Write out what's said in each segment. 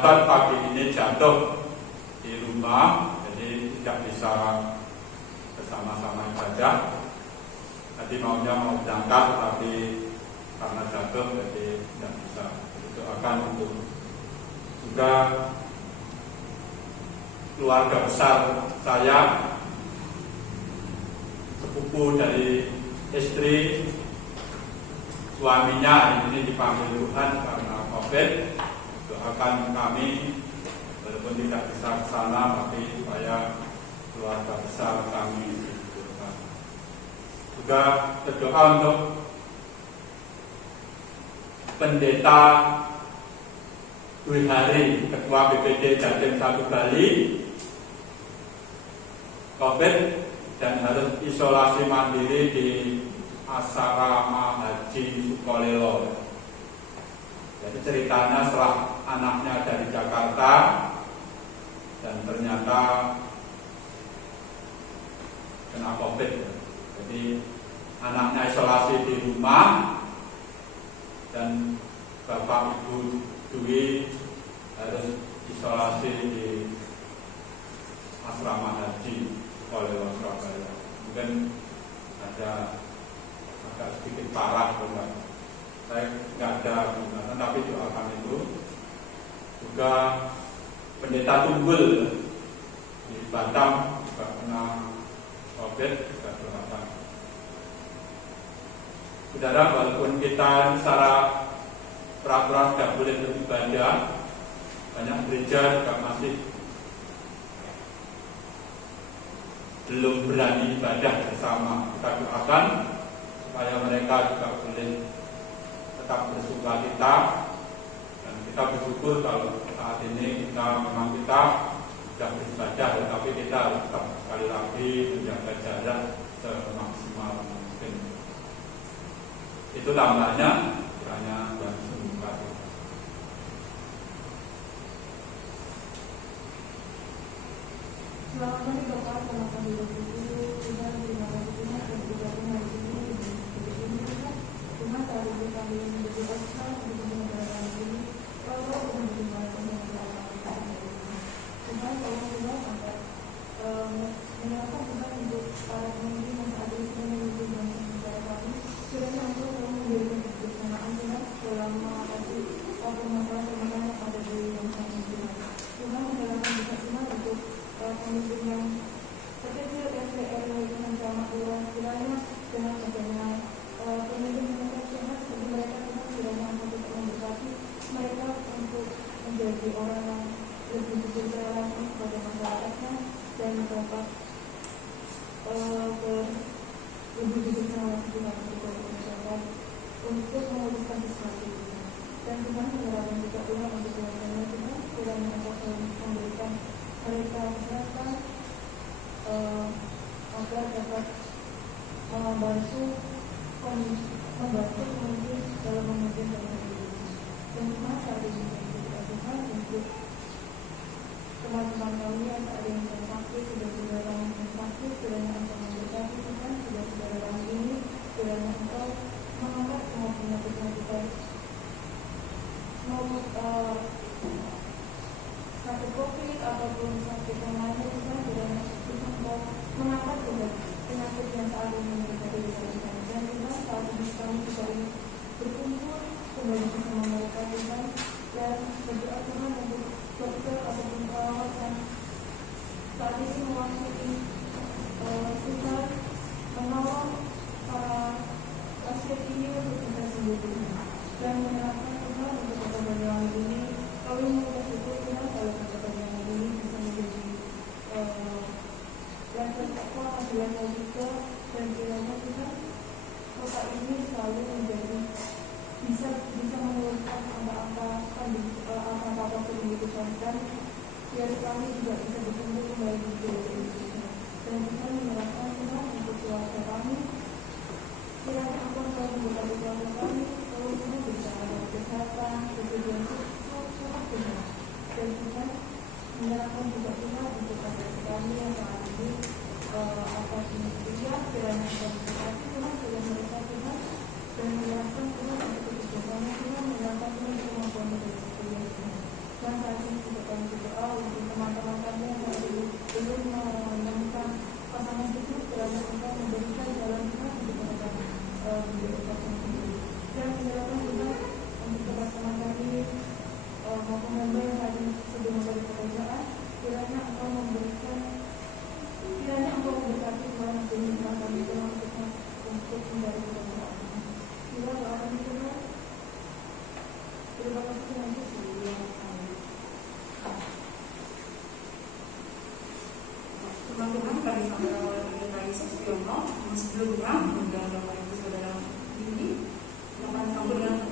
Jonathan pagi ini jatuh di rumah, jadi tidak bisa bersama-sama ibadah. Tadi maunya mau berangkat, tapi karena jatuh jadi tidak bisa. Doakan untuk juga keluarga besar saya, sepupu dari istri, suaminya ini dipanggil Tuhan karena COVID. Doakan kami, walaupun tidak bisa ke sana, tapi supaya keluarga besar kami didoakan. Juga berdoa untuk Pendeta Dwi Hari, Ketua BPD Jatim 1 Bali, COVID dan harus isolasi mandiri di Asrama Haji Sukolilo. Jadi ceritanya setelah anaknya dari Jakarta dan ternyata kena COVID. Jadi anaknya isolasi di rumah dan Bapak Ibu Dwi harus isolasi di Asrama Haji Sukolilo Surabaya. Mungkin ada agak sedikit parah, bukan? Saya nggak ada guna, tapi doakan itu. Juga Pendeta Tunggul di Batam juga kena COVID, juga doakan. Saudara, walaupun kita secara peraturan tidak boleh beribadah, banyak gereja juga masih belum berani ibadah bersama. Kita doakan supaya mereka juga boleh tetap bersuka cita, dan kita bersyukur kalau saat ini memang kita sudah beribadah, tetapi kita harus tetap sekali lagi menjaga jarak semaksimal mungkin. Itu tambahnya, kiranya Tuhan sembuhkan. Selamat pagi Bapak, selamat pagi Ibu. Tuhan terima kasih Tuhan dan bergabung hari ini di Tuhan saat ini kami berdoa untuk negara ini. Kalau menerima pemerintahan Tuhan, tolong juga sampai menyerahkan Tuhan untuk para pemimpin yang saat ini memimpin negara kami. Kiranya untuk memberikan kebersamaan Tuhan dalam mengatasi permasalahan-permasalahan yang ada di bangsa ini Tuhan. Tuhan menyerahkan juga Tuhan untuk pemimpin yang terkecil RT/RW dengan sama Tuhan. Kiranya dengan adanya pemimpin yang sehat seperti mereka Tuhan, kiranya untuk memberkati mereka untuk menjadi orang yang lebih berbicara lagi kepada masyarakatnya dan dapat lebih berbicara lagi dengan masyarakat untuk memutuskan sesuatu. Dan Tuhan menyerahkan juga Tuhan untuk keluarganya Tuhan, kiranya Engkau memberikan mereka kesehatan agar dapat membantu pemimpin dalam memimpin bangsa ini. Dan Tuhan saat ini juga Tuhan untuk teman-teman kami yang saat ini sedang sakit, saudara-saudara kami yang sakit, kiranya Engkau memberkati Tuhan, saudara-saudara kami ini, kiranya Engkau mengangkat semua penyakit-penyakit mau sakit COVID ataupun sakit yang lainnya Tuhan, kiranya Tuhan mau mengangkat Tuhan penyakit yang saat ini terjadi di sana. Dan Tuhan saat ini kami juga ini berkumpul kembali bersama mereka Tuhan, dan berdoa Tuhan untuk dokter ataupun perawat yang saat ini memasuki Tuhan menolong para pasien ini untuk bisa sembuh Tuhan, dan menyerahkan Tuhan untuk pertolongan yang ini. Kami mengucap syukur Tuhan kalau pertolongan yang ini bisa menjadi yang tertakwa adalah juga, dan kiranya Tuhan kota ini selalu menjadi bisa menurunkan angka-angka apapun yang diperlukan, biar kami juga bisa bertumbuh kembali di gereja ini. Dan kita menyerahkan Tuhan untuk keluarga kami, kiranya Engkau selalu memberkati keluarga kami, selalu Tuhan bersama kesehatan, kemudian Tuhan Tuhan. Dan Tuhan menyerahkan juga Tuhan untuk adik kami yang saat ini atas usia, kiranya Engkau memberkati Tuhan, kiranya mereka Tuhan, dan menyerahkan Tuhan untuk kebijakannya Tuhan, menyerahkan Tuhan untuk kemampuan dari Tuhan. Dan saat ini disampaikan oleh Pendeta Sestiono. Sebelumnya, undang Bapak Ibu Saudara ini dapat sambut dengan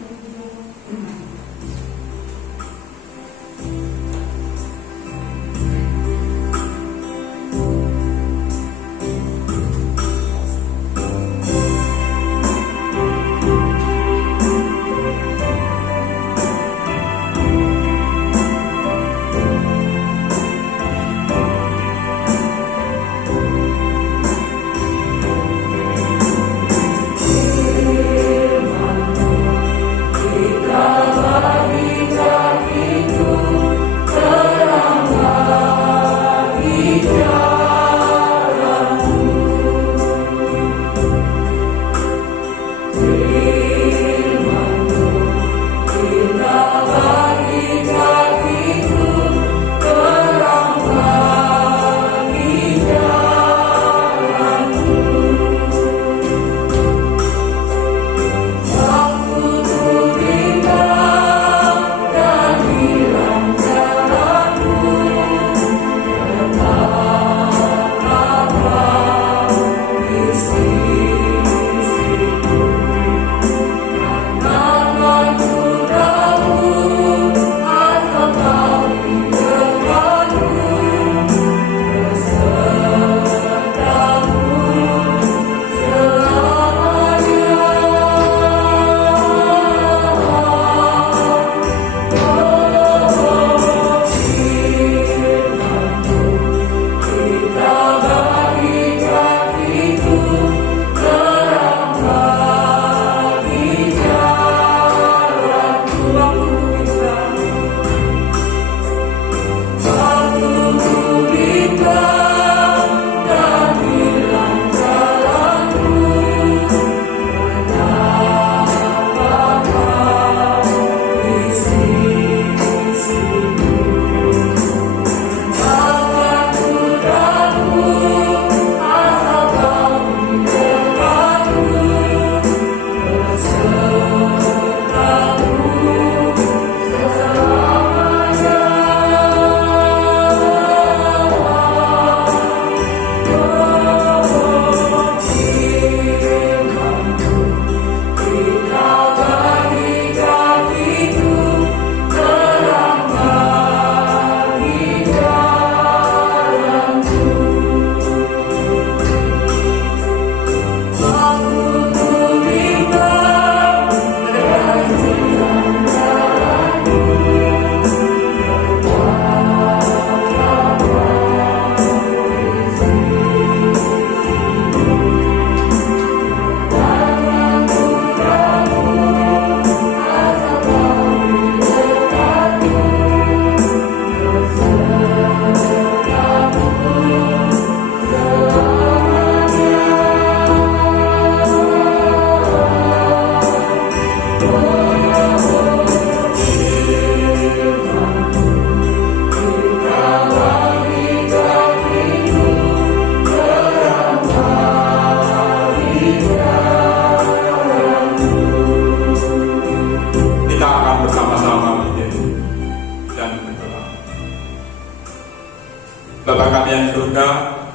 Bapa kami yang di surga,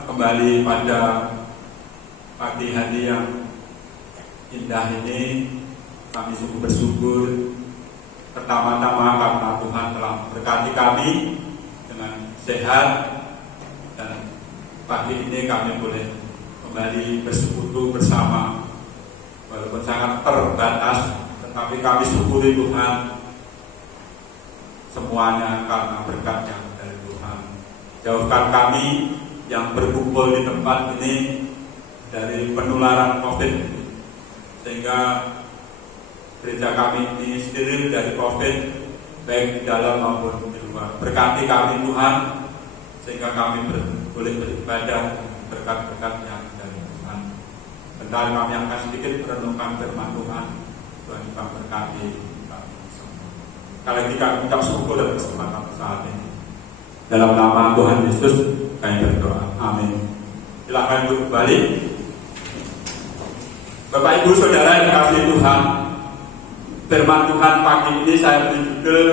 kembali pada pagi hari yang indah ini, kami sungguh bersyukur pertama-tama karena Tuhan telah berkati kami dengan sehat, dan pagi ini kami boleh kembali bersekutu bersama, walaupun sangat terbatas, tetapi kami syukuri Tuhan semuanya karena berkat yang dari Tuhan. Jauhkan kami yang berkumpul di tempat ini dari penularan COVID, sehingga gereja kami ini steril dari COVID, baik di dalam maupun di luar. Berkati kami Tuhan, sehingga kami boleh beribadah berkat-berkat yang dari Tuhan. Bentar kami akan sedikit merenungkan firman Tuhan. Tuhan kita berkati kami semua. Sekali lagi kami ucap syukur dan kesempatan saat ini. Dalam nama Tuhan Yesus kami berdoa. Amin. Silakan duduk kembali. Bapak Ibu Saudara yang dikasihi Tuhan, firman Tuhan pagi ini saya beri judul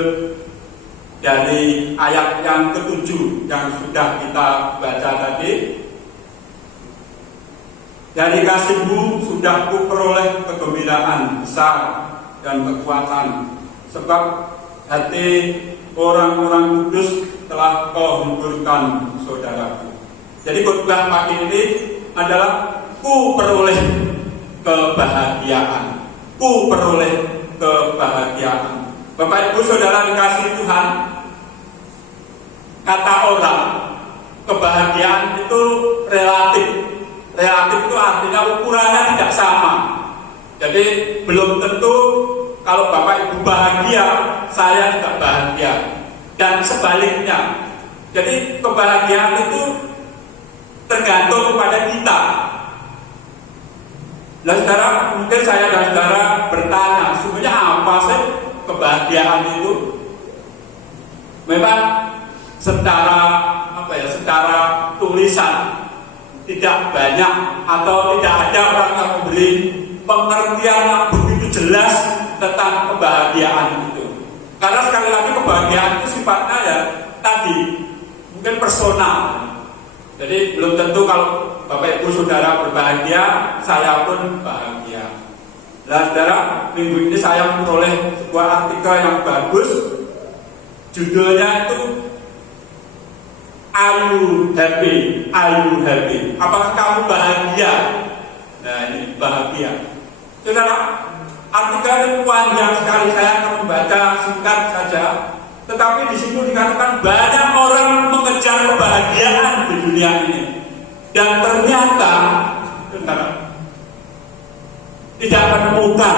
dari ayat yang ke-7 yang sudah kita baca tadi, Dari kasih-Mu sudah kuperoleh kegembiraan besar dan kekuatan, sebab hati orang-orang kudus telah Kau hiburkan saudaraku. Jadi khotbah pagi ini adalah ku peroleh kebahagiaan. Ku peroleh kebahagiaan. Bapak Ibu Saudara dikasih Tuhan, kata orang kebahagiaan itu relatif. Relatif itu artinya ukurannya tidak sama. Jadi belum tentu kalau Bapak Ibu bahagia, saya juga bahagia. Dan sebaliknya. Jadi kebahagiaan itu tergantung kepada kita. Nah, saudara, mungkin saya dan saudara bertanya, sebenarnya apa sih kebahagiaan itu? Memang secara secara tulisan tidak banyak atau tidak ada orang yang memberi pengertian yang begitu jelas tentang kebahagiaan itu. Karena sekali lagi kebahagiaan itu sifatnya ya tadi mungkin personal. Jadi belum tentu kalau Bapak Ibu Saudara berbahagia, saya pun bahagia. Nah, saudara, minggu ini saya memperoleh sebuah artikel yang bagus. Judulnya itu Are you happy? Are you happy? Apakah kamu bahagia? Nah, ini bahagia. Saudara, artikel ini panjang sekali, saya akan membaca singkat saja. Tetapi di situ dikatakan banyak orang mengejar kebahagiaan di dunia ini, dan ternyata tidak menemukan.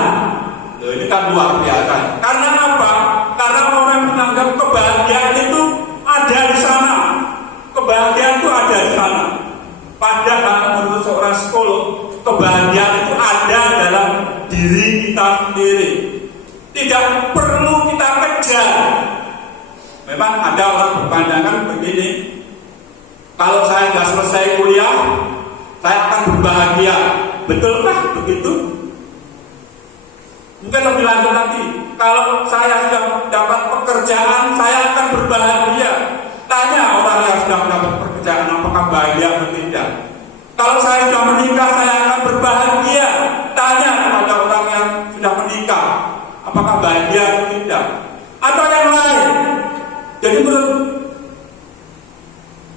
Loh, ini kan luar biasa. Karena apa? Karena orang menganggap kebahagiaan itu ada di sana. Kebahagiaan itu ada di sana. Padahal menurut seorang psikolog, kebahagiaan itu ada dalam diri kita sendiri. Tidak perlu kita kejar. Memang ada orang berpandangan begini, kalau saya sudah selesai kuliah, saya akan berbahagia. Betulkah begitu? Mungkin lebih lanjut nanti, kalau saya sudah dapat pekerjaan, saya akan berbahagia. Tanya orang yang sudah mendapat pekerjaan, apakah bahagia atau tidak. Kalau saya sudah menikah, saya akan berbahagia. Tanya kepada orang yang sudah menikah, apakah bahagia atau tidak. Atau yang lain. Jadi menurut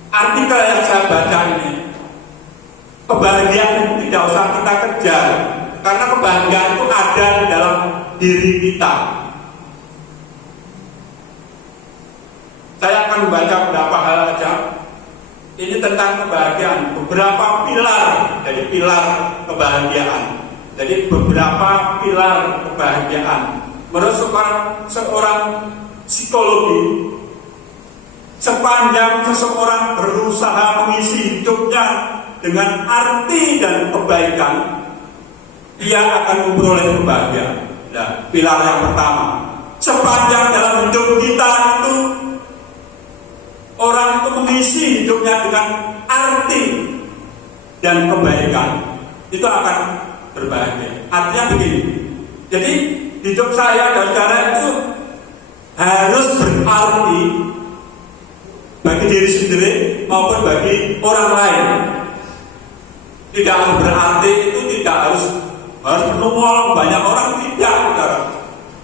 artikel yang saya baca ini, kebahagiaan tidak usah kita kejar, karena kebahagiaan itu ada di dalam diri kita. Saya akan membaca beberapa hal saja. Ini tentang kebahagiaan, beberapa pilar dari pilar kebahagiaan. Jadi beberapa pilar kebahagiaan. Menurut seorang psikologi, sepanjang seseorang berusaha mengisi hidupnya dengan arti dan kebaikan, ia akan memperoleh kebahagiaan. Nah, pilar yang pertama, sepanjang dalam hidup kita itu orang itu mengisi hidupnya dengan arti dan kebaikan, itu akan berbahagia. Artinya begini, jadi hidup saya dan saudara itu harus berarti bagi diri sendiri maupun bagi orang lain. Tidak harus berarti itu tidak harus menolong banyak orang, tidak, saudara.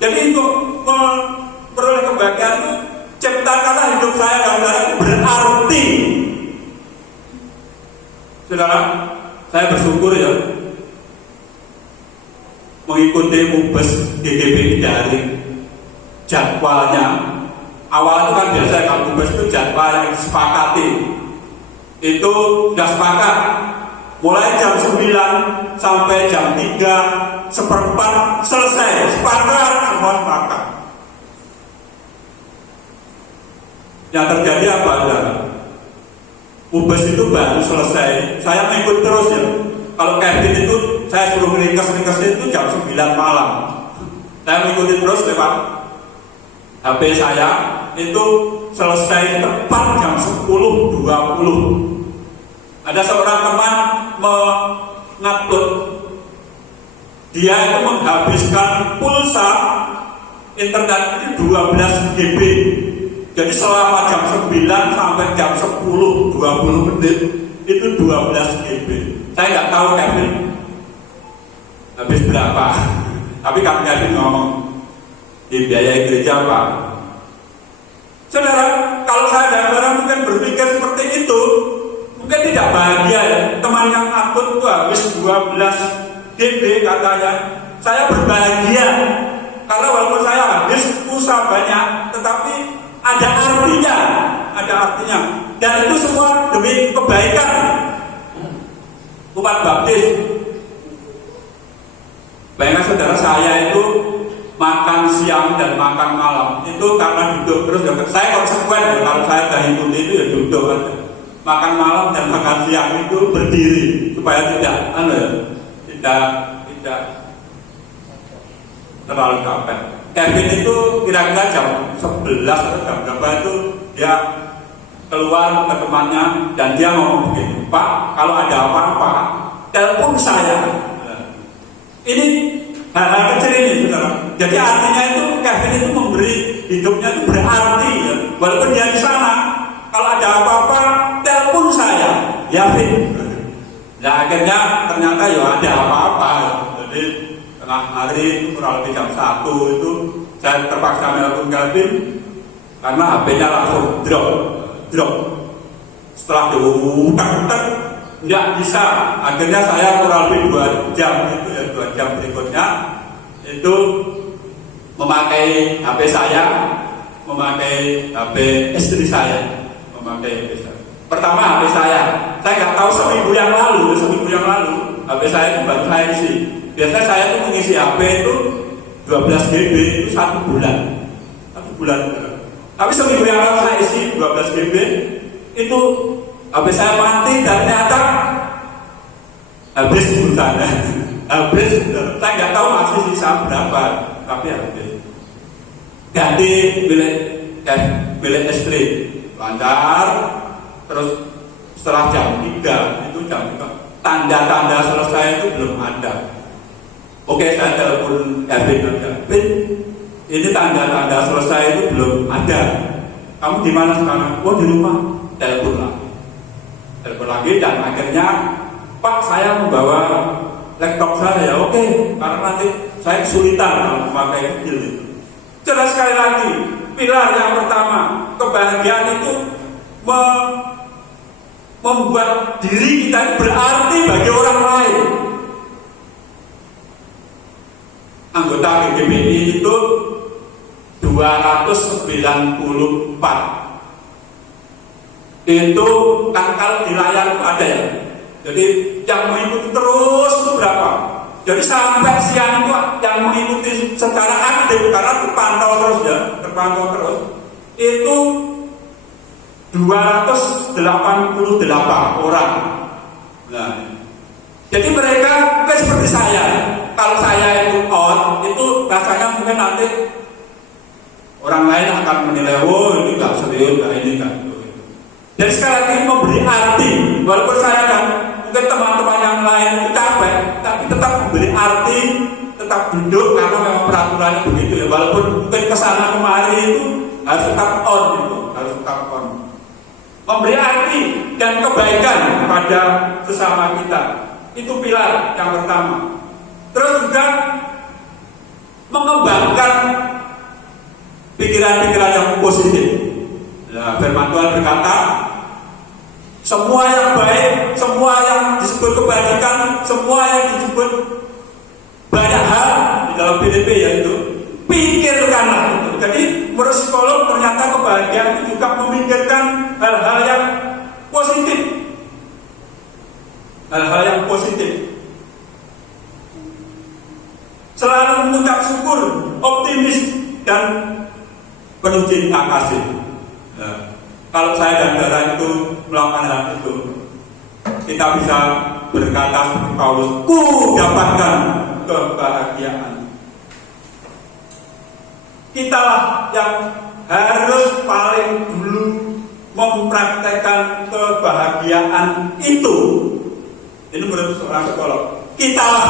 Jadi untuk memperoleh kebahagiaan itu, ciptakanlah hidup saya dan saudara itu berarti. Saudara, saya bersyukur ya mengikuti Mubes DGBI daring. Jadwalnya awal itu kan biasa kalau Mubes itu jadwal yang disepakati. Itu sudah sepakat mulai jam 9 sampai jam 3:15 selesai, sepakat, semua sepakat. Yang terjadi apa, saudara? Mubes itu baru selesai, saya mengikut terus ya. Kalau Kevin itu saya suruh ringkes itu jam 9 malam. Saya mengikuti terus lewat HP saya, itu selesai tepat jam 10.20. Ada seorang teman mengupload, dia itu menghabiskan pulsa internet itu 12 GB. Jadi selama jam 9 sampai jam 10.20 itu 12 GB. Saya nggak tahu Kevin habis berapa, tapi Kevin ngomong di biaya gereja Pak. Saudara, kalau saya dan saudara mungkin berpikir seperti itu, mungkin tidak bahagia ya. Teman yang akut itu habis 12 GB katanya. Saya berbahagia karena walaupun saya habis pulsa banyak, tetapi ada artinya, dan itu semua demi kebaikan umat baptis. Bayangkan saudara, saya itu makan siang dan makan malam itu karena duduk terus. Saya konsekuen ya, kalau saya dah ikuti itu ya duduk aja. Makan malam dan makan siang itu berdiri supaya tidak terlalu capek. Kevin itu kira-kira jam 11 atau jam berapa itu dia keluar ke temannya dan dia ngomong begini, Pak, kalau ada apa-apa telepon saya. Ini hal-hal kecil ini, saudara. Jadi artinya itu Kevin itu memberi hidupnya itu berarti ya. Walaupun dia di sana, kalau ada apa-apa telepon saya, ya Vin. Nah akhirnya ternyata ya ada apa-apa. Jadi tengah hari kurang lebih jam 1 itu saya terpaksa menelpon Kevin karena HP-nya langsung drop. Setelah diutak-utak nggak bisa. Akhirnya saya kurang lebih 2 jam itu ya, 2 jam berikutnya itu memakai HP saya, memakai HP istri saya, Pertama HP saya nggak tahu seminggu yang lalu HP saya itu baru saya isi. Biasanya saya itu mengisi HP itu 12 GB itu 1 bulan. Tapi seminggu yang lalu saya isi 12 GB itu HP saya mati dan ternyata habis pulsanya. Saya nggak tahu masih sisa berapa, tapi habis. Ganti milik istri lancar. Terus setelah jam 3 itu tanda-tanda selesai itu belum ada. Oke, saya telepon Kevin aja. Ini tanda-tanda selesai itu belum ada. Kamu di mana sekarang? Oh, di rumah. Telepon lagi dan akhirnya Pak, saya membawa laptop saya. Oke, karena nanti saya kesulitan memakai kecil itu. Jelas sekali lagi, pilar yang pertama, kebahagiaan itu membuat diri kita berarti bagi orang lain. Anggota GBI itu 294. Itu kan kalau di layar itu ada ya. Jadi yang mengikuti terus itu berapa? Jadi sampai siang itu yang mengikuti secara aktif karena terpantau terus itu 288 orang. Nah, jadi mereka seperti saya. Kalau saya itu on, itu rasanya mungkin nanti orang lain akan menilai, oh ini nggak serius, nggak ini kan. Jadi sekali lagi memberi arti, walaupun saya dan mungkin teman-teman yang lain capek, tapi tetap memberi arti, tetap duduk karena memang peraturannya begitu ya. Walaupun mungkin kesana kemari itu harus tetap on, Memberi arti dan kebaikan kepada sesama kita, itu pilar yang pertama. Terus juga mengembangkan pikiran-pikiran yang positif. Nah, firman Tuhan berkata, semua yang baik, semua yang disebut kebajikan, semua yang disebut banyak hal di dalam Filipi yaitu pikirkanlah itu. Jadi menurut psikolog ternyata kebahagiaan itu juga memikirkan hal-hal yang positif. Hal-hal yang positif. Selalu mengucap syukur, optimis dan penuh cinta kasih. Nah, kalau saya dan saudara itu melakukan hal itu, kita bisa berkata seperti Paulus, ku dapatkan kebahagiaan. Kitalah yang harus paling dulu mempraktekkan kebahagiaan itu. Ini menurut seorang psikolog. Kitalah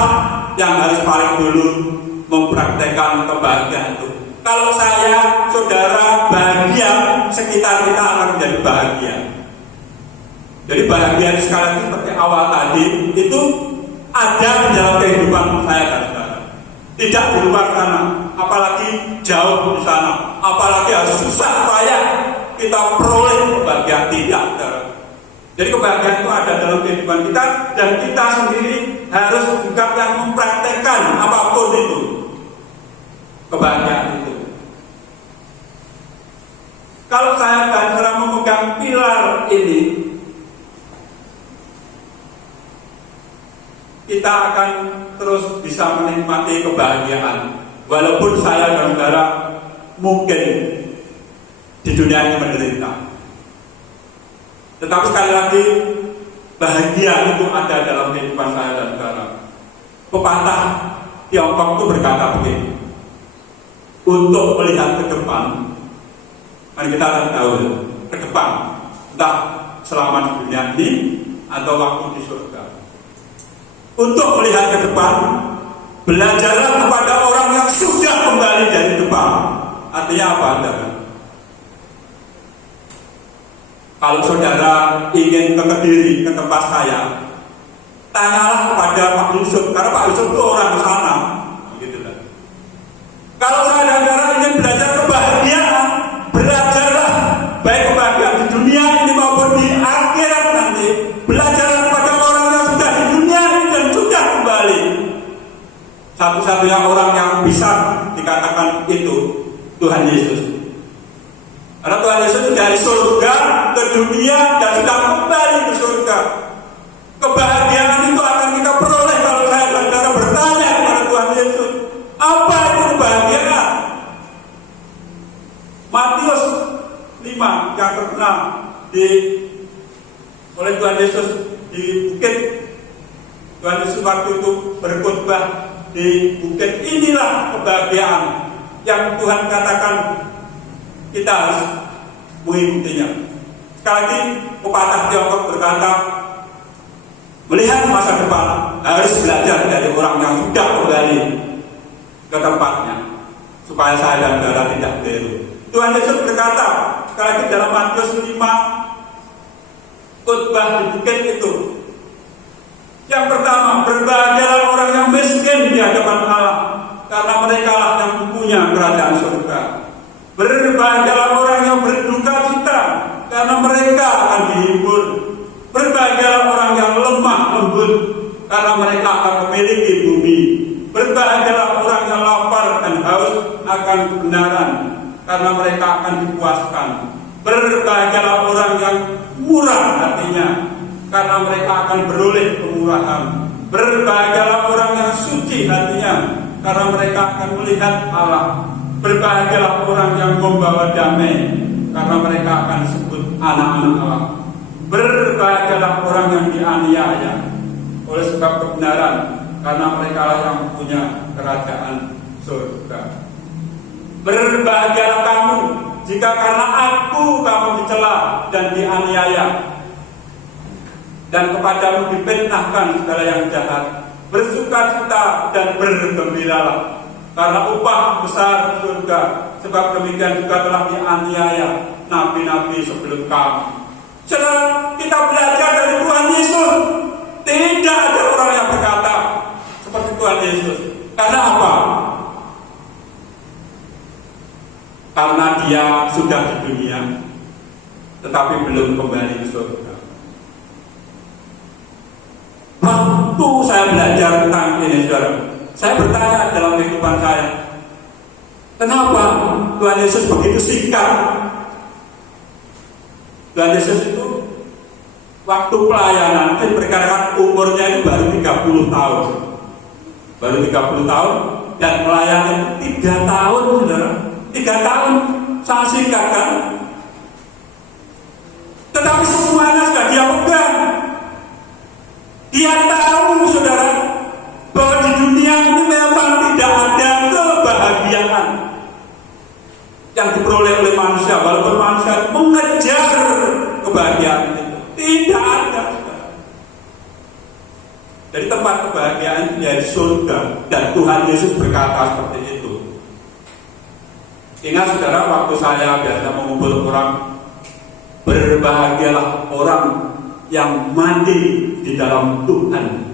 yang harus paling dulu mempraktekkan kebahagiaan itu. Kalau saya, saudara bahagia, sekitar kita akan menjadi bahagia. Jadi bahagia sekali lagi seperti awal tadi itu ada di dalam kehidupan saya dan saudara. Tidak di luar sana, apalagi jauh di sana, apalagi harus susah payah kita peroleh kebahagiaan, tidak, saudara. Jadi kebahagiaan itu ada dalam kehidupan kita dan kita sendiri harus juga yang mempraktekkan apapun itu kebahagiaan itu. Kalau saya dan saudara memegang pilar ini, kita akan terus bisa menikmati kebahagiaan. Walaupun saya dan saudara mungkin di dunia ini menderita, tetapi sekali lagi bahagia itu ada dalam kehidupan saya dan saudara. Pepatah Tiongkok itu berkata begini, untuk melihat ke depan, mari kita akan tahu ke depan, entah selama di dunia ini atau waktu di surga. Untuk melihat ke depan, belajarlah kepada orang yang sudah kembali dari depan. Artinya apa, saudara? Kalau saudara ingin ke Kediri, ke tempat saya, tanyalah kepada Pak Yusuf, karena Pak Yusuf itu orang sana. Gitu lah. Kalau saudara ingin belajar kebahagiaan, belajarlah baik kebahagiaan di dunia ini maupun di akhirat nanti. Belajarlah kepada orang yang sudah di dunia ini dan sudah kembali. Satu-satunya orang yang bisa dikatakan itu Tuhan Yesus. Karena Tuhan Yesus dari surga ke dunia dan sudah kembali ke surga. Kebahagiaan itu akan kita peroleh kalau saya dan saudara bertanya kepada Tuhan Yesus, apa itu kebahagiaan? Matius 5 yang terkenal oleh Tuhan Yesus di bukit. Tuhan Yesus waktu itu berkhotbah di bukit. Inilah kebahagiaan yang Tuhan katakan kita harus mengikutinya. Sekali lagi pepatah Tiongkok berkata, melihat masa depan harus belajar dari orang yang sudah kembali ke tempatnya, supaya saya dan saudara tidak keliru. Tuhan Yesus berkata sekali lagi dalam Matius 5 khotbah di bukit itu, yang pertama, berbahagialah orang yang miskin di hadapan Allah, karena mereka lah yang punya kerajaan surga. Berbahagialah orang yang berduka cita, karena mereka akan dihibur. Berbahagialah orang yang lemah lembut, karena mereka akan memiliki bumi. Berbahagialah orang yang lapar dan haus akan kebenaran, karena mereka akan dipuaskan. Berbahagialah orang yang murah hatinya, karena mereka akan beroleh kemurahan. Berbahagialah orang yang suci hatinya, karena mereka akan melihat Allah. Berbahagialah orang yang membawa damai, karena mereka akan disebut anak-anak Allah. Berbahagialah orang yang dianiaya oleh sebab kebenaran, karena mereka lah yang punya kerajaan surga. Berbahagialah kamu jika karena aku kamu dicela dan dianiaya, dan kepadamu difitnahkan segala yang jahat. Bersukacita dan bergembiralah, karena upah besar surga, sebab demikian juga telah dianiaya nabi-nabi sebelum kamu. Setelah kita belajar dari Tuhan Yesus, tidak ada orang yang berkata seperti Tuhan Yesus. Karena apa? Karena dia sudah di dunia, tetapi belum kembali ke surga. Waktu saya belajar tentang ini, saudara, saya bertanya dalam kehidupan saya, kenapa Tuhan Yesus begitu singkat? Tuhan Yesus itu waktu pelayanan diperkirakan umurnya itu baru 30 tahun. Baru 30 tahun dan melayani 3 tahun, saudara. 3 tahun sangat singkat kan? Tetapi semuanya sudah dia pegang. Dia tahu, saudara, bahwa di dunia ini memang tidak ada kebahagiaan yang diperoleh oleh manusia, walaupun manusia mengejar kebahagiaan itu. Tidak ada. Dari tempat kebahagiaan dari surga, dan Tuhan Yesus berkata seperti itu. Ingat, saudara, waktu saya biasa mengumpul orang, berbahagialah orang yang mati di dalam Tuhan.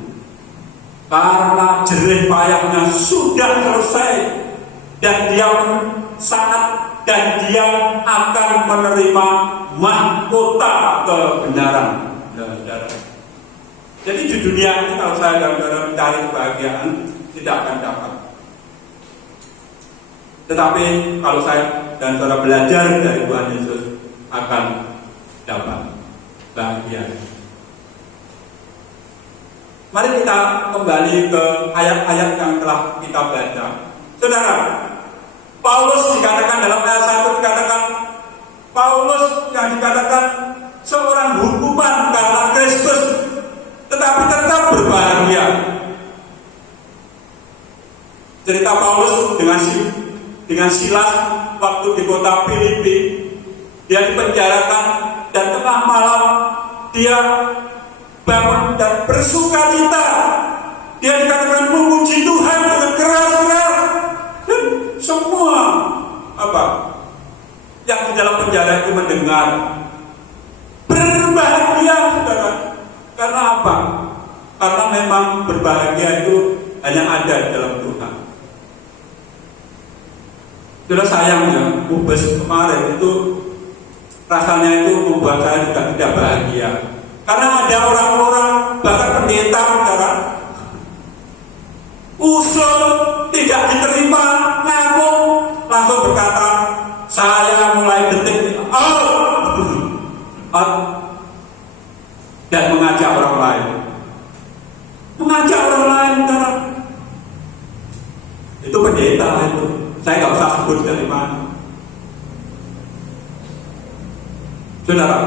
Karena jerih payahnya sudah selesai dan dia akan menerima mahkota kebenaran. Saudara. Jadi di dunia ini kalau saya dan saudara mencari kebahagiaan tidak akan dapat. Tetapi kalau saya dan saudara belajar dari Tuhan Yesus akan dapat bahagia. Mari kita kembali ke ayat-ayat yang telah kita baca. Saudara, Paulus dikatakan dalam ayat 1 dikatakan Paulus yang dikatakan seorang hukuman karena Kristus, tetapi tetap berbahagia. Cerita Paulus dengan Silas waktu di kota Filipi, dia dipenjarakan dan tengah malam dia bangun dan bersukacita. Dia dikatakan memuji Tuhan dengan keras-keras, dan semua yang di dalam penjara itu mendengar berbahagia, saudara. Karena apa? Karena memang berbahagia itu hanya ada di dalam Tuhan. Saudara, sayang ya, Mubes kemarin itu rasanya itu membuat saya juga tidak bahagia. Karena ada orang-orang, bahkan pendeta, saudara, usul tidak diterima, ngamuk, langsung berkata, saya mulai detik out, dan mengajak orang lain. Mengajak orang lain, saudara. Itu pendeta itu. Saya nggak usah sebut dari mana. Saudara,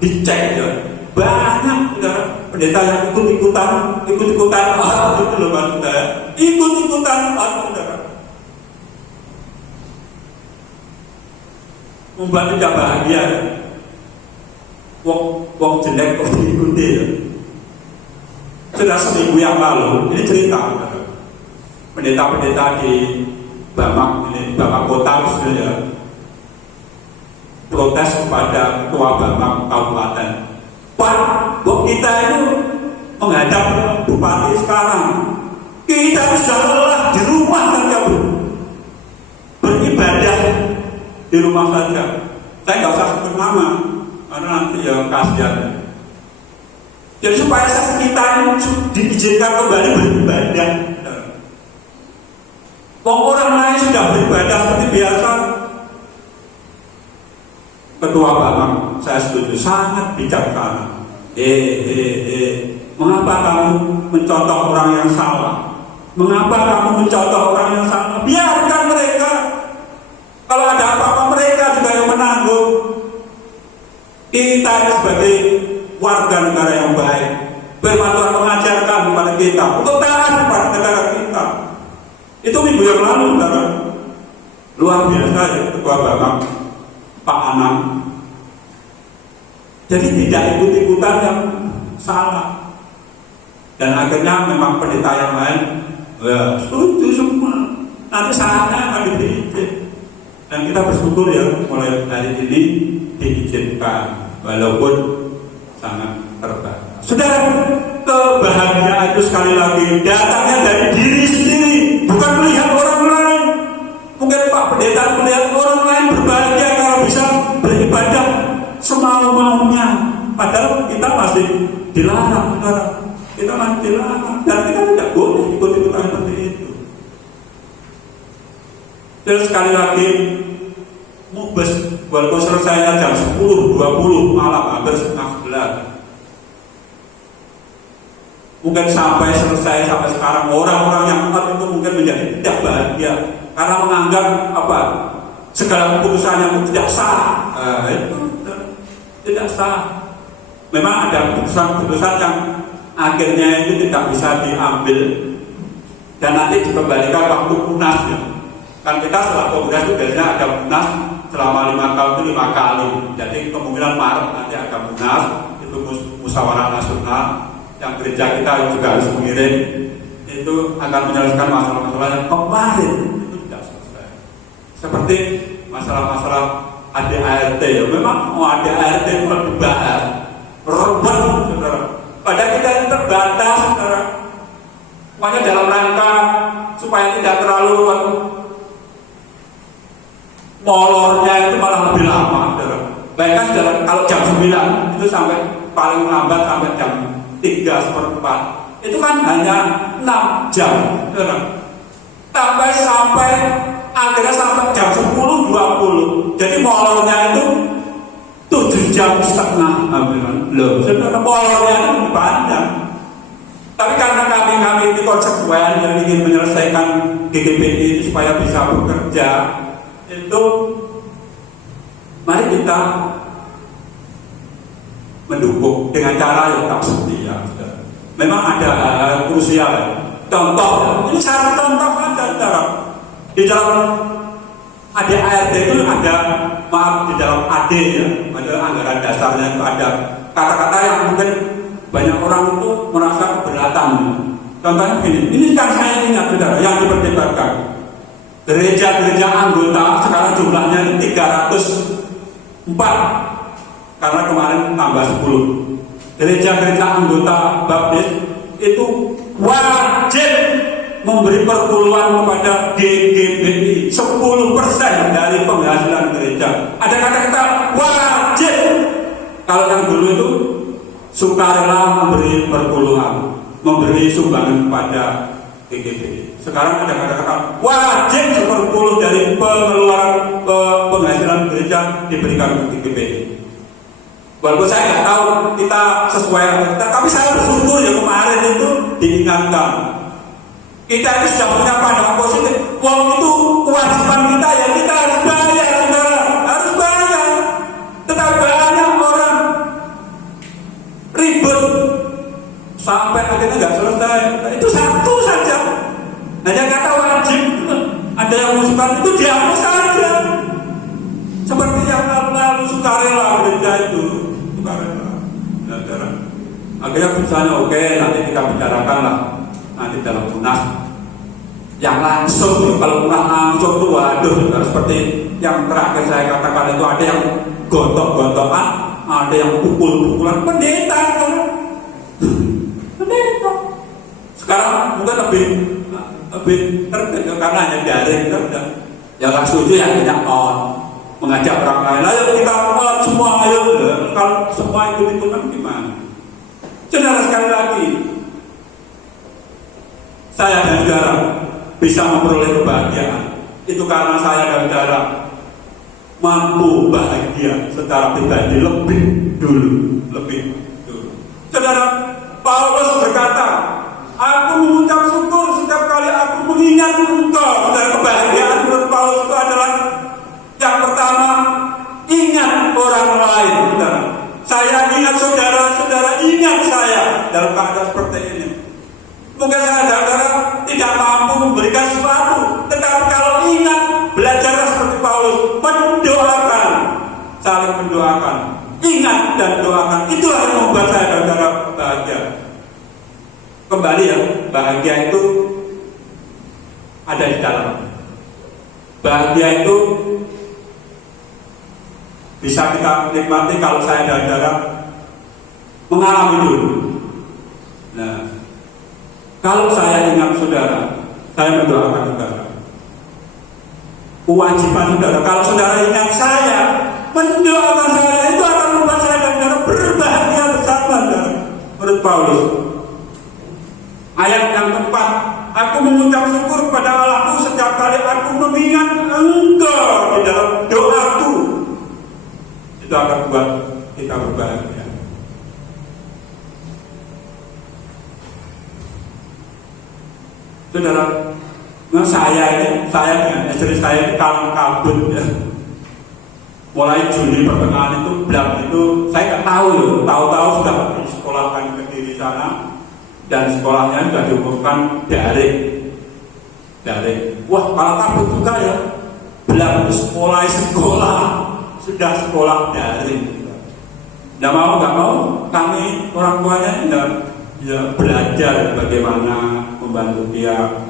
dicek ya. Banyak saudara pendeta yang ikut-ikutan, itu loh Mas saudara. Ikut-ikutan, saudara. Membuat tidak bahagia. Wong jelek kok diikuti ya. Sudah seminggu yang lalu, ini cerita saudara. Pendeta-pendeta di Bamang Kota misalnya protes kepada ketua Bamang Kabupaten. Pak, kok kita itu menghadap bupati sekarang, kita sudah lelah di rumah saja, beribadah di rumah saja. Saya nggak usah sebut nama karena nanti ya kasihan. Jadi supaya kita ini diizinkan kembali beribadah. Orang lain sudah beribadah seperti biasa. Ketua Bamang, saya setuju, sangat bijaksana. Mengapa kamu mencontoh orang yang salah? Mengapa kamu mencontoh orang yang salah? Biarkan mereka. Kalau ada apa-apa mereka juga yang menanggung. Kita sebagai warga negara yang baik, firman Tuhan mengajarkan kepada kita untuk taat kepada negara kita. Itu minggu yang lalu, saudara. Luar biasa ya, Ketua Bamang Pak Anang. Jadi tidak ikut-ikutan yang salah. Dan akhirnya memang pendeta yang lain setuju semua. Nanti saatnya akan diizinkan. Dan kita bersyukur ya, mulai hari ini diizinkan, walaupun sangat terbatas. Saudara, kebahagiaan itu sekali lagi datangnya dari diri sendiri, bukan melihat orang lain. Mungkin Pak Pendeta melihat orang lain berbahagia kalau bisa beribadah semau-maunya, padahal kita masih dilarang, saudara. Kita masih dilarang dan kita tidak boleh ikut-ikutan seperti itu. Terus sekali lagi, Mubes walaupun selesainya jam 10.20 malam, hampir setengah 11. Mungkin sampai selesai sampai sekarang orang-orang yang itu mungkin menjadi tidak bahagia karena menganggap segala keputusan yang tidak sah. Itu tidak sah. Memang ada keputusan-keputusan yang akhirnya itu tidak bisa diambil dan nanti dikembalikan waktu munas ya. Kan kita setelah kongres itu biasanya ada munas selama 5 tahun itu 5 kali. Jadi kemungkinan Maret nanti ada munas, itu musyawarah nasional. Yang gereja kita juga harus mengirim, itu akan menyelesaikan masalah-masalah yang kemarin itu tidak selesai. Seperti masalah-masalah ADART ya, memang ADART itu dibahas, ruwet, Kalau molornya itu malah lebih lama. Bahkan kalau jam 9 itu sampai paling lambat sampai jam 3/4. Itu kan hanya 6 jam. Sampai akhirnya sampai jam 10.20. Jadi molornya itu 7,5 jam. Loh, sebenarnya molornya itu panjang. Tapi karena kami ini konsekuen yang ingin menyelesaikan GGPI supaya bisa bekerja, itu mari kita mendukung dengan cara yang tak setia. Memang ada hal krusial. Contoh, ini satu contoh aja di dalam ADART itu ada, maaf, di dalam AD ya, ada anggaran dasarnya itu ada kata-kata yang mungkin banyak orang itu merasa keberatan. Contohnya begini, ini kan saya ingat saudara yang diperdebatkan. Gereja-gereja anggota sekarang jumlahnya 304 karena kemarin tambah 10. Gereja-gereja anggota baptis itu wajib memberi perpuluhan kepada GGBI 10% dari penghasilan gereja. Ada kata-kata wajib. Kalau yang dulu itu sukarela memberi perpuluhan, memberi sumbangan kepada GGBI. Sekarang ada kata-kata wajib 10% dari pengeluaran penghasilan gereja diberikan ke GGBI. Walaupun saya nggak tahu kita sesuai kita, tapi saya bersyukur ya kemarin itu diingatkan. Kita itu sudah punya pandangan positif. Uang itu kewajiban kita ya, kita harus bayar, saudara, harus bayar. Tetapi banyak orang ribet sampai akhirnya nggak selesai. Itu satu saja. Hanya kata wajib. Ada yang mengusulkan itu dihapus saja. Seperti yang lalu sukarela gereja itu, sukarela. Saudara. Akhirnya misalnya oke, nanti kita bicarakan lah. Nanti dalam munas yang langsung, kalau munas langsung tuh waduh, seperti yang terakhir saya katakan itu, ada yang gontok-gontokan, ada yang pukul-pukulan, pendeta. Sekarang mungkin lebih terbit karena hanya daring kan, yang nggak setuju yang tidak mengajak orang lain, ayo kita semua, ayo. Kalau semua ikut-ikutan gimana? Saudara, sekali lagi, saya dan saudara bisa memperoleh kebahagiaan itu karena saya dan saudara mampu bahagia secara pribadi lebih dulu. Saudara, Paulus berkata, aku mengucap syukur setiap kali aku mengingat engkau. Saudara, kebahagiaan menurut Paulus itu adalah yang pertama, ingat orang lain. Saudara, saya ingat saudara, saudara ingat saya dalam keadaan seperti ini. Mungkin saudara tidak mampu memberikan sesuatu, tetapi kalau ingat, belajarlah seperti Paulus, mendoakan, saling mendoakan, ingat dan doakan. Itulah yang membuat saya dan saudara bahagia. Kembali ya, bahagia itu ada di dalam. Bahagia itu bisa kita nikmati kalau saya dan saudara mengalami dulu. Nah, kalau saya ingat saudara, saya mendoakan saudara. Kewajiban saudara, kalau saudara ingat saya, mendoakan saya, itu akan membuat saya dan saudara berbahagia bersama, saudara. Menurut Paulus, ayat yang keempat, aku mengucap syukur kepada Allahku setiap kali aku mengingat engkau di dalam doaku. Itu akan membuat kita berbahagia. Saudara, saya dengan istri saya itu kalang kabut ya. Mulai Juni pertengahan itu, bulan itu, saya nggak tahu loh, tahu-tahu sudah disekolahkan ke diri sana dan sekolahnya sudah diumumkan daring. Wah, kalang kabut juga ya. Belum mulai sekolah, sudah sekolah daring. Nggak mau, kami orang tuanya ya belajar bagaimana membantu dia.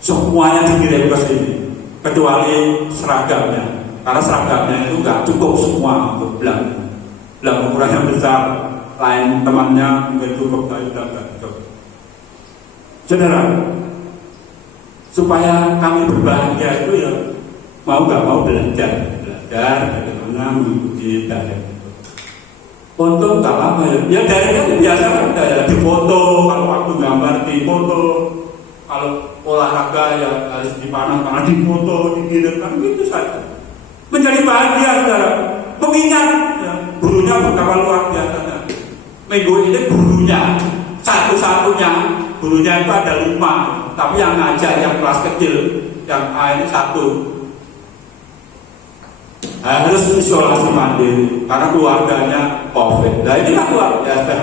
Semuanya dikirim ke sini kecuali seragamnya, karena seragamnya itu nggak cukup semua untuk belanja ukurannya besar, lain temannya mungkin cukup, tapi sudah nggak cukup. Saudara, supaya kami berbahagia itu ya mau nggak mau belajar bagaimana mengikuti daring itu. Untuk nggak apa ya daring kan biasa kan ya di foto, kalau waktu gambar di foto, kalau olahraga ya harus dipanah karena di foto, kan gitu saja. Menjadi bahagia saudara, mengingat ya, gurunya betapa luar biasa. Minggu ini gurunya satu-satunya, gurunya itu ada 5, tapi yang ngajar yang kelas kecil, yang A ini 1, harus isolasi mandiri karena keluarganya COVID. Nah ini kan luar biasa.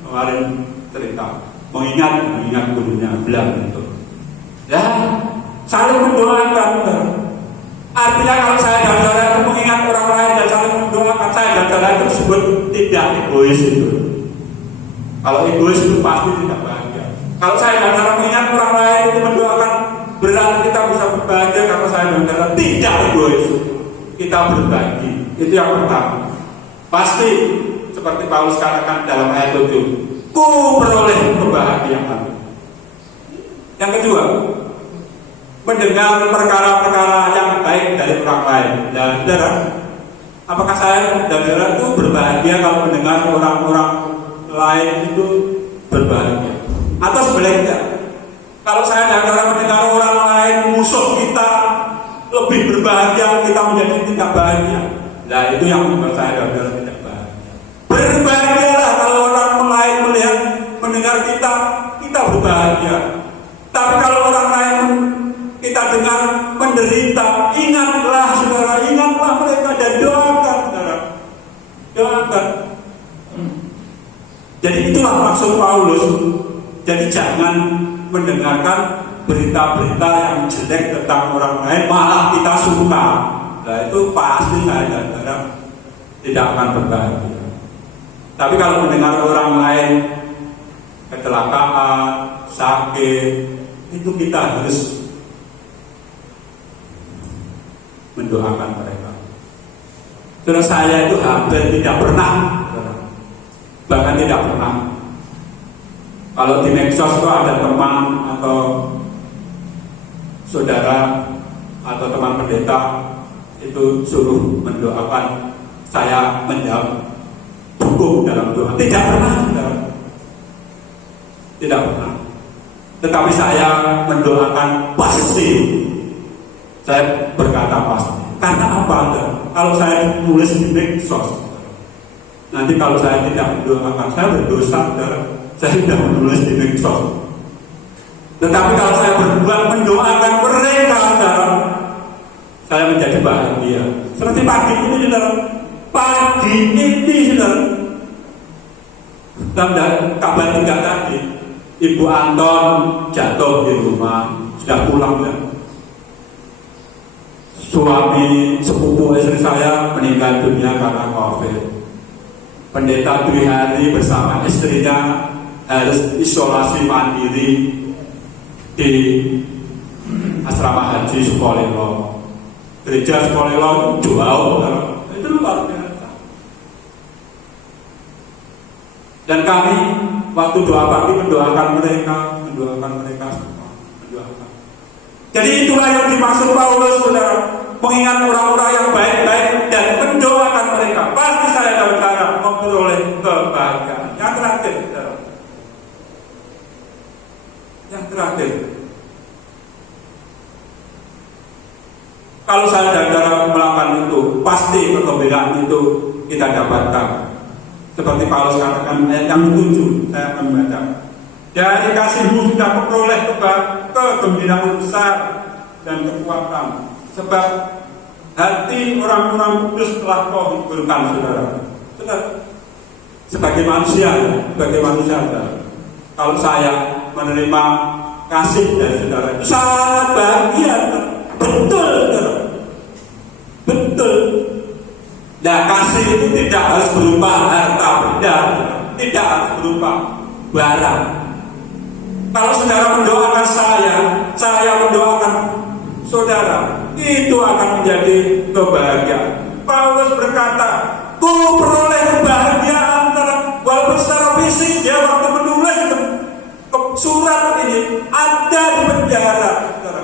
Kemarin cerita mengingat gurunya bilang itu. Ya saling mendoakan. Artinya kalau saya dan saudara itu mengingat orang lain dan saling mendoakan, saya dan saudara itu disebut tidak egois itu. Kalau egois itu pasti tidak bahagia. Kalau saya dan saudara mengingat orang lain itu mendoakan, berarti kita bisa berbahagia. Kalau saya dan saudara tidak egois, kita berbagi. Itu yang pertama. Pasti seperti Paulus katakan dalam ayat 7, ku peroleh kebahagiaan. Yang kedua, mendengar perkara-perkara yang baik dari orang lain. Dan saudara, apakah saya dan saudara itu berbahagia kalau mendengar orang-orang lain itu berbahagia? Atau sebaliknya, kalau saya dan saudara mendengar orang lain musuh kita lebih berbahagia, kita menjadi tidak bahagia. Nah itu yang membuat saya dan saudara tidak bahagia. Berbahagialah kalau orang lain melihat, mendengar kita berbahagia. Tapi kalau orang lain kita dengar menderita, ingatlah saudara, ingatlah mereka dan doakan saudara, doakan. Jadi itulah maksud Paulus. Jadi jangan mendengarkan berita-berita yang jelek tentang orang lain, malah kita suka. Nah itu pasti saya dan saudara tidak akan berbahagia. Tapi kalau mendengar orang lain kecelakaan, sakit, itu kita harus mendoakan mereka. Terus saya itu hampir tidak pernah, bahkan tidak pernah. Kalau di medsos itu ada teman atau saudara atau teman pendeta itu suruh mendoakan, saya menjawab dukung dalam doa. Tidak pernah, tidak pernah. Tetapi saya mendoakan pasti. Saya berkata pasti. Karena apa? Kalau saya nulis di medsos, nanti kalau saya tidak mendoakan, saya berdosa. Saya tidak menulis di medsos. Tetapi kalau saya berbuat mendoakan mereka, saya menjadi bahagia. Seperti pagi ini, saudara. Pagi ini, saudara. Dan kabar tidak tadi, Ibu Anton jatuh di rumah, sudah pulang ya. Suami sepupu istri saya meninggal dunia karena COVID. Pendeta Dwi Hari bersama istrinya harus isolasi mandiri di asrama haji Sukolilo. Gereja Sukolilo jauh, itu luar biasa. Dan kami waktu doa pagi mendoakan mereka semua, mendoakan. Jadi itulah yang dimaksud Paulus, saudara, mengingat orang-orang yang baik-baik dan mendoakan mereka. Pasti saya dan saudara memperoleh kebahagiaan. Yang terakhir, saudara. Yang terakhir, kalau saya dan saudara melakukan itu, pasti kegembiraan itu kita dapatkan. Seperti Paulus katakan ayat yang 7, saya akan membaca. Dari kasihmu sudah memperoleh kegembiraan besar dan kekuatan, sebab hati orang-orang kudus telah kau hiburkan, saudara. Sebagai manusia, saudara. Kalau saya menerima kasih dari saudara, itu sangat bahagia, betul, saudara. Betul. Nah, kasih itu tidak harus berupa harta benda, tidak harus berupa barang. Kalau saudara mendoakan saya mendoakan saudara, itu akan menjadi kebahagiaan. Paulus berkata, ku peroleh kebahagiaan, walaupun secara fisik dia waktu menulis surat ini ada di penjara. penjara.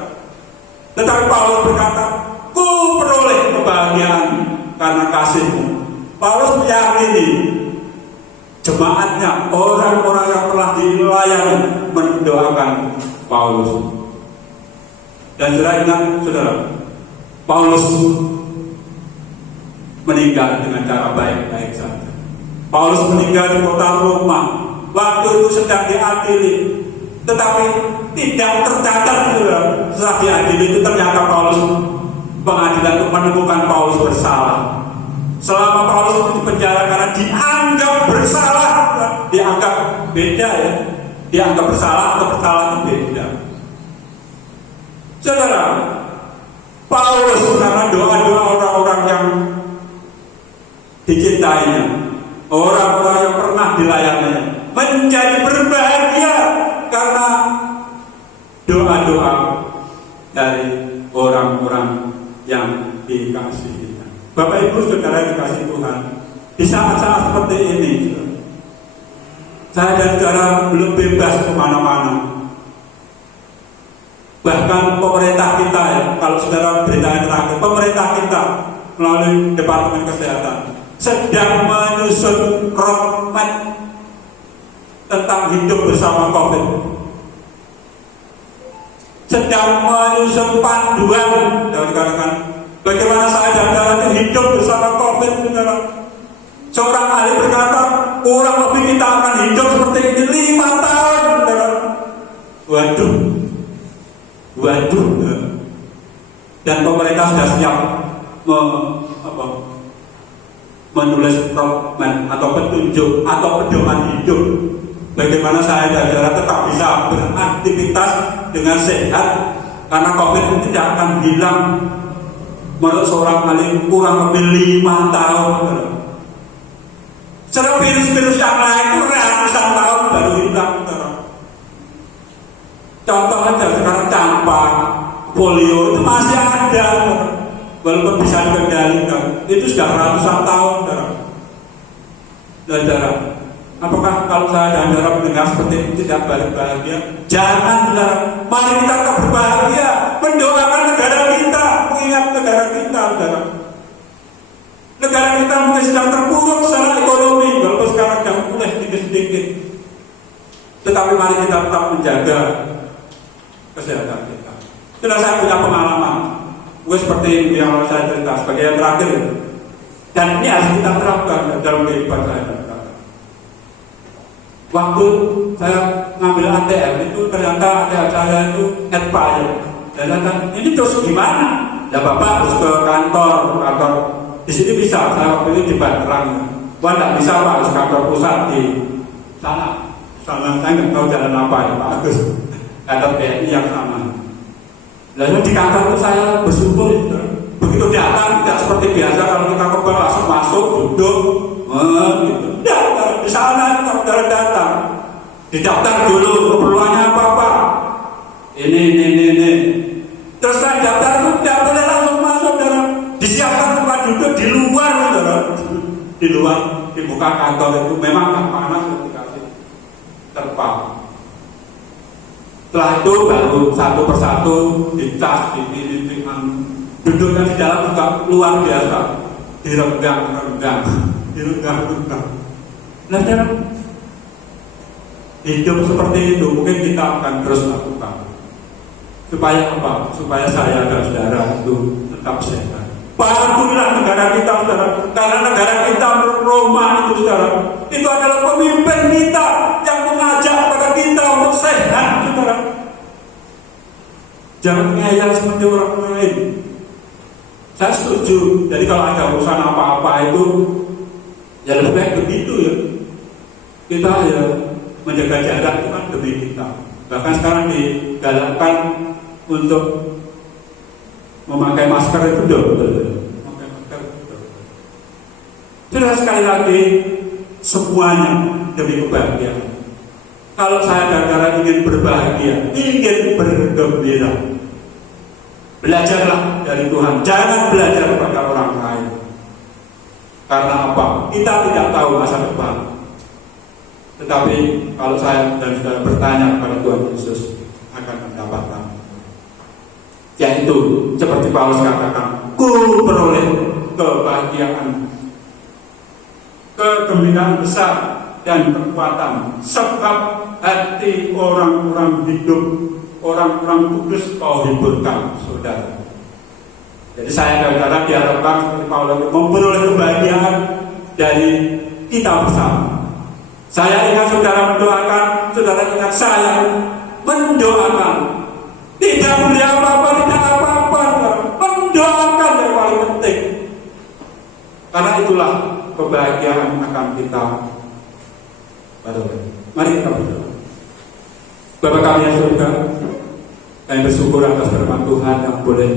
Tetapi Paulus berkata, ku peroleh kebahagiaan karena kasihmu. Paulus meyakini jemaatnya, orang-orang yang telah dilayani mendoakan Paulus. Dan saudara ingat, saudara, Paulus meninggal dengan cara baik-baik saja. Paulus meninggal di kota Roma. Waktu itu sedang diadili, tetapi tidak tercatat, saudara. Setelah diadili itu ternyata pengadilan itu menemukan Paulus bersalah. Selama Paulus di penjara karena dianggap bersalah, dianggap beda ya. Dianggap bersalah atau bersalah itu beda. Saudara, Paulus karena doa-doa orang-orang yang dicintainya, orang-orang yang pernah dilayaninya, menjadi berbahagia karena doa-doa dari orang-orang yang dikasihi. Bapak Ibu Saudara dikasih Tuhan, di saat-saat seperti ini, saya dan saudara belum bebas kemana-mana. Bahkan pemerintah kita ya, kalau saudara berita yang terakhir, pemerintah kita melalui Departemen Kesehatan sedang menyusun roadmap tentang hidup bersama COVID. Sedang menyusun panduan dari dikatakan bagaimana saya dan saudara itu hidup bersama COVID, saudara. Seorang ahli berkata, kurang lebih kita akan hidup seperti ini 5 tahun, saudara. Waduh. Dan pemerintah sudah siap menulis roadmap atau petunjuk atau pedoman hidup bagaimana saya dan saudara tetap bisa beraktivitas dengan sehat, karena COVID itu tidak akan hilang. Menurut seorang ahli kurang lebih 5 tahun. Secara virus-virus yang lain itu ratusan tahun baru hilang. Contoh aja sekarang campak, polio itu masih ada, walaupun bisa dikendalikan. Itu sudah ratusan tahun, saudara. Apakah kalau saya dan saudara mendengar seperti itu tidak bahagia? Jangan, saudara. Mari kita tetap berbahagia, mendoakan negara kita, mengingat negara kita, saudara. Negara kita mungkin sedang terpuruk secara ekonomi, walaupun sekarang sedang pulih sedikit-sedikit. Tetapi mari kita tetap menjaga kesehatan kita. Sudah saya punya pengalaman, gue seperti yang saya cerita sebagai yang terakhir, dan ini harus kita terapkan dalam kehidupan saya. Waktu saya ngambil ATM itu ternyata ATM saya itu expired. Dan ternyata ini terus gimana? Ya Bapak harus ke kantor di sini bisa. Saya waktu itu di Banterang. Wah tidak bisa Pak, harus kantor pusat di sana. Saya nggak tahu jalan apa ya Pak Agus. Kantor BNI yang sama. Lalu di kantor itu saya bersyukur itu. Begitu datang tidak seperti biasa kalau kita ke bank langsung masuk duduk gitu. Ya, di sana kalau datang didaftar dulu keperluannya apa Pak. Ini. Terus saya daftar itu tidak boleh langsung masuk, saudara. Disiapkan tempat duduk di luar, saudara. Di luar dibuka kantor itu memang tak panas, dikasih terpal. Setelah itu baru satu persatu dicas, duduknya di dalam juga luar biasa, direnggang. Nah, hidup seperti itu mungkin kita akan terus lakukan. Supaya apa? Supaya saya dan saudara itu tetap sehat. Bantulah negara kita, saudara. Karena negara kita Roma itu, saudara, itu adalah pemimpin kita yang mengajak kepada kita untuk sehat, saudara. Jangan ngeyel seperti orang lain. Saya setuju. Jadi kalau ada urusan apa-apa itu, ya lebih baik begitu ya. Kita ya menjaga jarak itu kan demi kita. Bahkan sekarang digalakkan untuk memakai masker itu memakai masker itu. Sudah sekali lagi semuanya demi kebahagiaan. Kalau saya dan saudara ingin berbahagia, ingin bergembira, belajarlah dari Tuhan. Jangan belajar kepada orang lain. Karena apa? Kita tidak tahu masa depan. Tetapi kalau saya dan saudara bertanya kepada Tuhan Yesus, akan mendapatkan Yaitu seperti Paulus katakan, ku beroleh kebahagiaan, kegembiraan besar dan kekuatan, sebab hati orang-orang hidup, orang-orang kudus kau hiburkan, saudara. Jadi saya dan saudara diharapkan seperti Paulus memperoleh kebahagiaan dari kita bersama. Saya ingat saudara mendoakan, saudara ingat saya mendoakan. Tidak beli apa-apa, tidak apa-apa, mendoakan yang paling penting. Karena itulah kebahagiaan akan kita peroleh. Mari kita berdoa. Bapa kami yang surga, kami bersyukur atas firman Tuhan yang boleh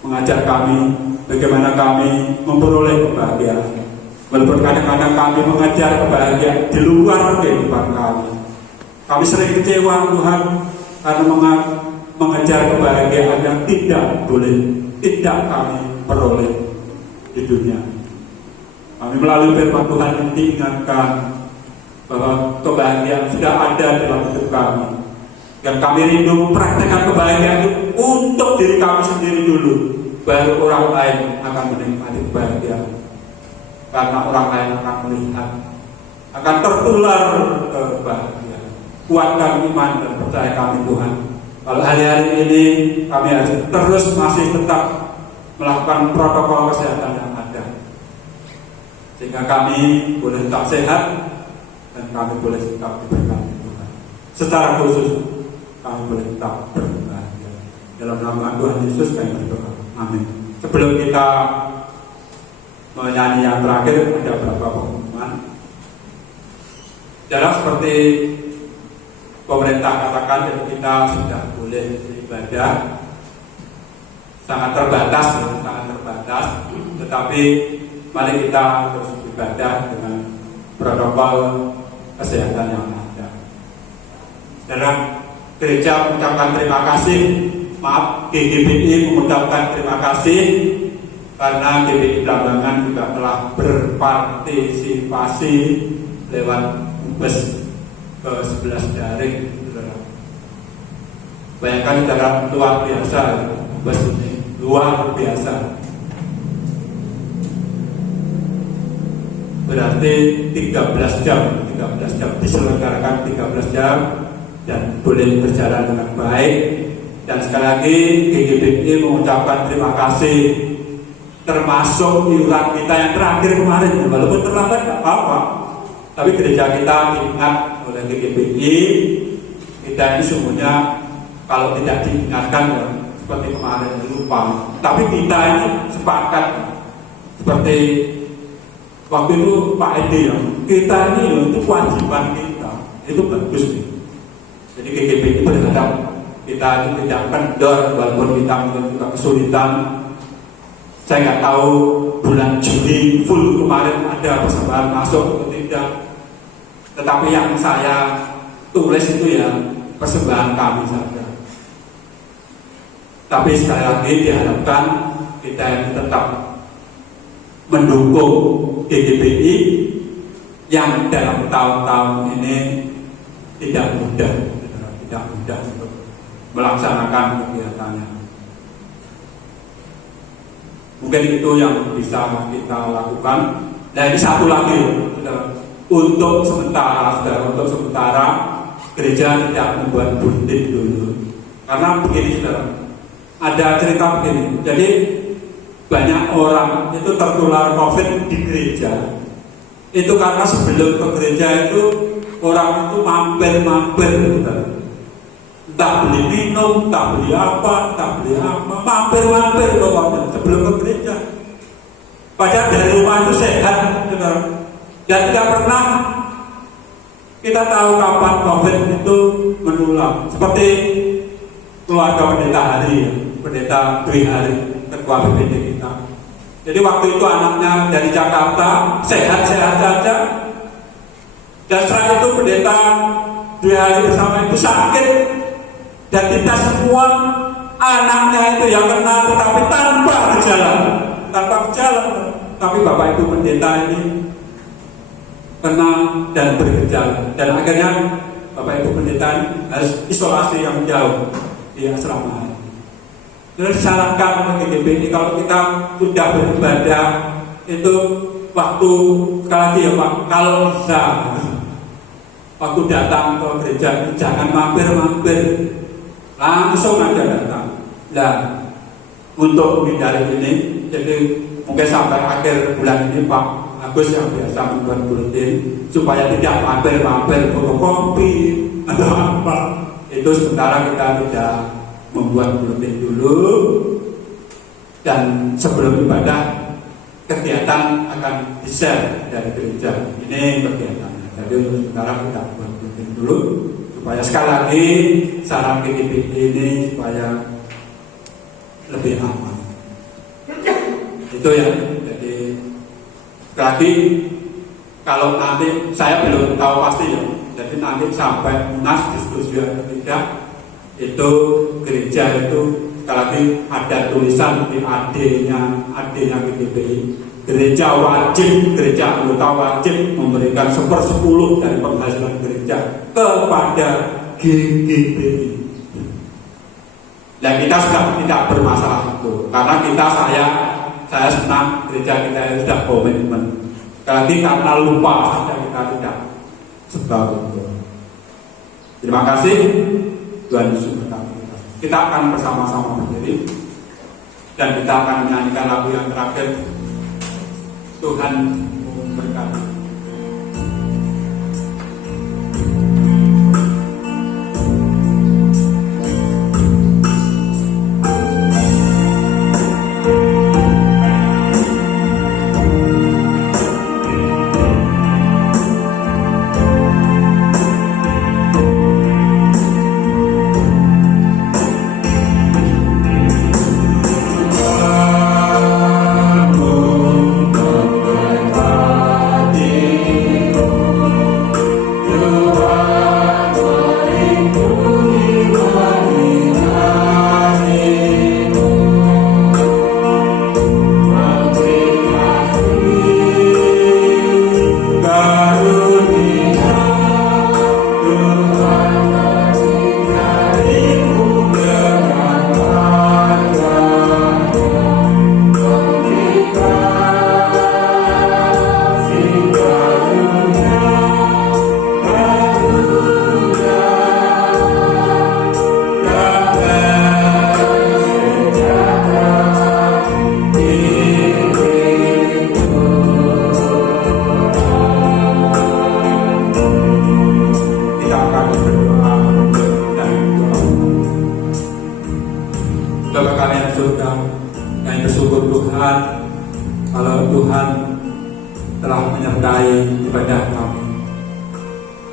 mengajar kami bagaimana kami memperoleh kebahagiaan. Walaupun kadang-kadang kami mengajar kebahagiaan di luar kehidupan kami. Kami sering kecewa Tuhan karena mengejar kebahagiaan yang tidak kami peroleh di dunia. Kami melalui firman Tuhan yang diingatkan bahwa kebahagiaan sudah ada dalam hidup kami. Dan kami rindu praktekkan kebahagiaan itu untuk diri kami sendiri dulu, baru orang lain akan menikmati kebahagiaan. Karena orang lain akan melihat, akan tertular kebahagiaan. Kuatkan iman dan percaya kami Tuhan. Kalau hari-hari ini kami harus terus masih tetap melakukan protokol kesehatan yang ada, sehingga kami boleh tetap sehat dan kami boleh tetap diberkati Tuhan. Secara khusus kami boleh tetap berbahagia. Dalam nama Tuhan Yesus kami berdoa. Amin. Sebelum kita menyanyi yang terakhir, ada beberapa pengumuman. Dalam seperti pemerintah katakan, jadi kita sudah boleh beribadah sangat terbatas, tetapi mari kita terus beribadah dengan protokol kesehatan yang ada. Dalam gereja mengucapkan terima kasih, GGBI mengucapkan terima kasih karena GBI Blambangan juga telah berpartisipasi lewat bus ke 11 daring. Bayangkan secara luar biasa, bus ini luar biasa. Berarti 13 jam diselenggarakan 13 jam dan boleh berjalan dengan baik. Dan sekali lagi GGBI mengucapkan terima kasih, termasuk iuran kita yang terakhir kemarin, walaupun terlambat tidak apa-apa, tapi gereja kita diingat oleh GGBI. Kita ini sungguhnya kalau tidak diingatkan ya, seperti kemarin lupa. Tapi kita ini sepakat seperti waktu itu Pak Edi ya, kita ini ya, itu kewajiban kita, itu bagus nih. Jadi GGBI berharap kita ini tidak kendor walaupun kita mungkin juga kesulitan. Saya nggak tahu bulan Juli full kemarin ada persembahan masuk atau tidak, tetapi yang saya tulis itu ya persembahan kami saja. Tapi sekali lagi diharapkan kita ini tetap mendukung GGBI yang dalam tahun-tahun ini tidak mudah untuk melaksanakan kegiatannya. Mungkin itu yang bisa kita lakukan. Nah, ini satu lagi, untuk sementara gereja tidak membuat bulletin dulu. Karena begini, saudara, ada cerita begini. Jadi banyak orang itu tertular COVID di gereja. Itu karena sebelum ke gereja itu orang itu mampir, saudara. Tak beli minum, tak beli apa, mampir pokoknya sebelum ke gereja. Padahal dari rumah itu sehat, saudara. Dan tidak pernah kita tahu kapan COVID itu menular. Seperti keluarga pendeta Hari, pendeta Dwi Hari, ketua BPD kita. Jadi waktu itu anaknya dari Jakarta sehat-sehat saja. Dan setelah itu pendeta Dwi Hari bersama ibu sakit. Dan kita semua anaknya itu yang kena, tetapi tanpa gejala. Tapi bapak ibu pendeta ini kena dan bergejala. Dan akhirnya bapak ibu pendeta ini harus isolasi yang jauh di asrama. disarankan oleh GDPI kalau kita sudah beribadah itu waktu, sekali lagi ya Pak, kalau bisa waktu datang ke gereja jangan mampir-mampir, langsung aja datang. Nah, untuk menghindari ini, jadi mungkin sampai akhir bulan ini Pak Agus yang biasa membuat buletin supaya tidak mampir-mampir fotokopi atau apa, itu sementara kita tidak membuat buletin dulu, dan sebelum ibadah kegiatan akan di-share dari gereja. Ini kegiatannya. Jadi untuk sementara kita buat buletin dulu supaya sekali lagi saran GDPI ini supaya lebih aman. Itu ya. Jadi sekali lagi kalau nanti saya belum tahu pasti ya. Jadi nanti sampai munas diskusi atau tidak, itu gereja itu sekali lagi ada tulisan di AD-nya GDPI. Gereja wajib, gereja anggota wajib memberikan 1/10 dari penghasilan gereja kepada GDPI. Dan kita sudah tidak bermasalah itu, karena saya senang gereja kita itu sudah komitmen. Sekali lagi karena lupa saja kita tidak sebab itu. Terima kasih, Tuhan Yesus berkati kita. Kita akan bersama-sama berdiri dan kita akan menyanyikan lagu yang terakhir. Tuhan memberkati.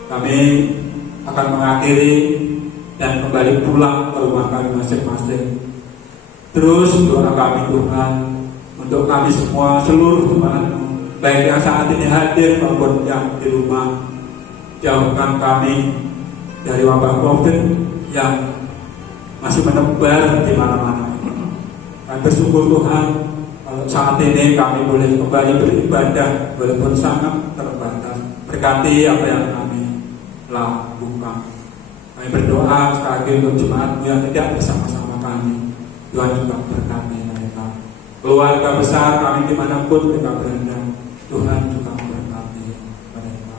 Kami akan mengakhiri dan kembali pulang ke rumah kami masing-masing. Terus doa kami Tuhan untuk kami semua, seluruh Tuhan, baik yang saat ini hadir maupun yang di rumah. Jauhkan kami dari wabah COVID yang masih menebar di mana-mana. Kami bersyukur Tuhan kalau saat ini kami boleh kembali beribadah walaupun sangat terbatas. Berkati apa yang kami lakukan. Kami berdoa sekali lagi untuk jemaat yang tidak bersama-sama kami. Tuhan juga berkati mereka. Keluarga besar kami dimanapun mereka berada, Tuhan juga berkati mereka.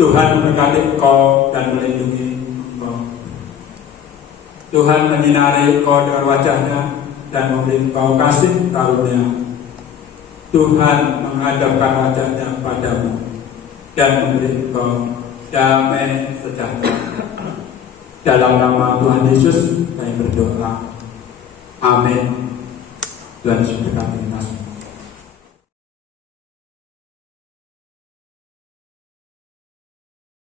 Tuhan memberkati engkau dan melindungi engkau. Tuhan menyinari engkau dengan wajahnya dan memberi engkau kasih karunia. Tuhan menghadapkan wajahnya padamu dan memberi engkau damai sejahtera. Dalam nama Tuhan Yesus kami berdoa. Amin. Tuhan Yesus berkati.